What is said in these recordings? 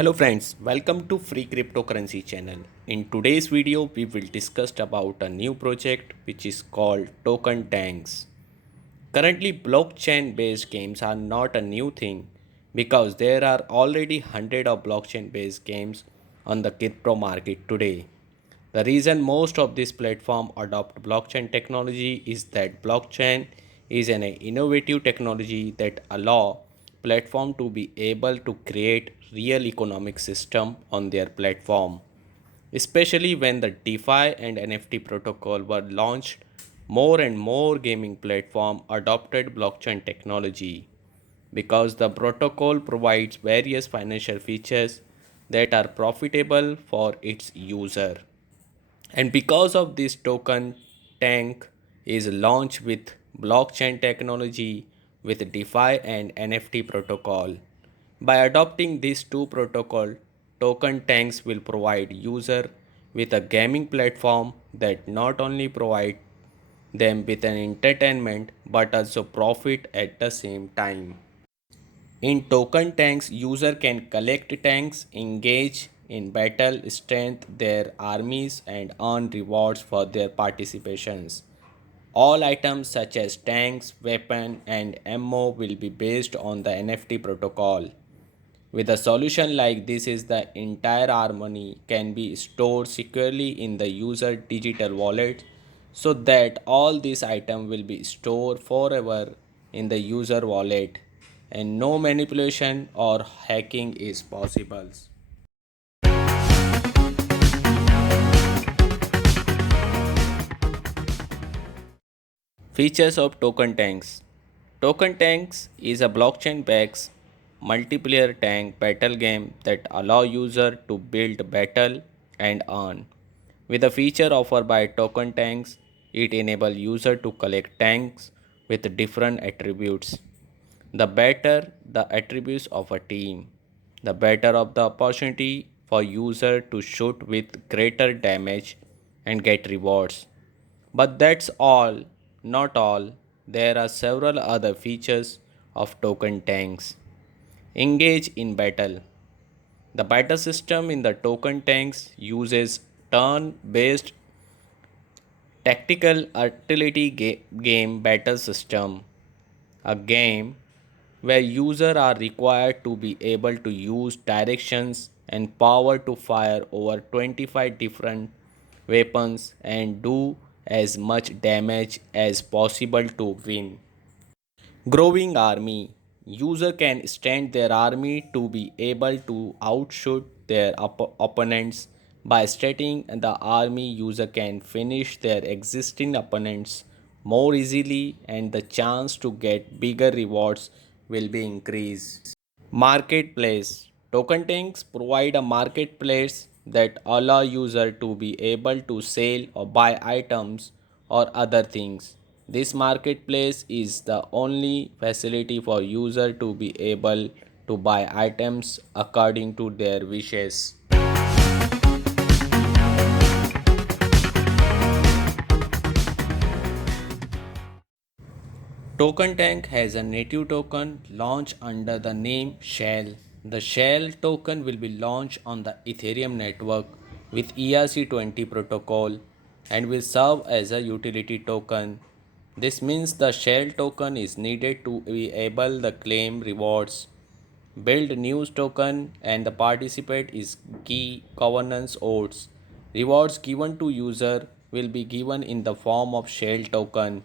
Hello friends, welcome to Free Cryptocurrency channel. In today's video, we will discuss about a new project which is called Token Tanks. Currently, blockchain based games are not a new thing because there are already hundreds of blockchain based games on the crypto market today. The reason most of these platforms adopt blockchain technology is that blockchain is an innovative technology that allow platform to be able to create real economic system on their platform. Especially when the DeFi and NFT protocol were launched, more and more gaming platforms adopted blockchain technology because the protocol provides various financial features that are profitable for its user. And because of this token tank is launched with blockchain technology with DeFi and NFT protocol. By adopting these two protocols, token tanks will provide user with a gaming platform that not only provide them with an entertainment but also profit at the same time. In token tanks, user can collect tanks, engage in battle, strengthen their armies, and earn rewards for their participations. All items such as tanks, weapon, and ammo will be based on the NFT protocol. With a solution like this is the entire harmony can be stored securely in the user digital wallet so that all these items will be stored forever in the user wallet and no manipulation or hacking is possible. Features of Token Tanks. Token Tanks is a blockchain-based multiplayer tank battle game that allow user to build battle and earn. With the feature offered by Token Tanks, it enables user to collect tanks with different attributes. The better the attributes of a team, the better of the opportunity for user to shoot with greater damage and get rewards. But that's all, not all. There are several other features of token tanks. Engage in battle. The battle system in the token tanks uses turn based tactical artillery game battle system, a game where users are required to be able to use directions and power to fire over 25 different weapons and do as much damage as possible to win. Growing army. User can extend their army to be able to outshoot their opponents. By stating the army, user can finish their existing opponents more easily and the chance to get bigger rewards will be increased. Marketplace. Token tanks provide a marketplace that allow user to be able to sell or buy items or other things. This marketplace is the only facility for user to be able to buy items according to their wishes. Token Tank has a native token launched under the name Shell. The Shell token will be launched on the Ethereum network with ERC20 protocol and will serve as a utility token. This means the Shell token is needed to be able to claim rewards, build news token, and the participate is key governance oaths. Rewards given to user will be given in the form of Shell token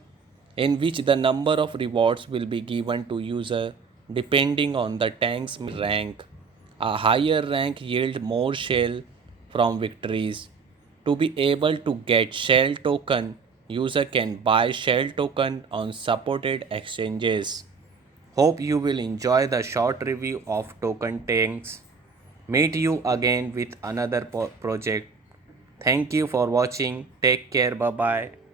in which the number of rewards will be given to user depending on the tank's rank. A higher rank yield more shell from victories. To be able to get shell token, user can buy shell token on supported exchanges. Hope you will enjoy the short review of token tanks. Meet you again with another project. Thank you for watching. Take care. Bye bye.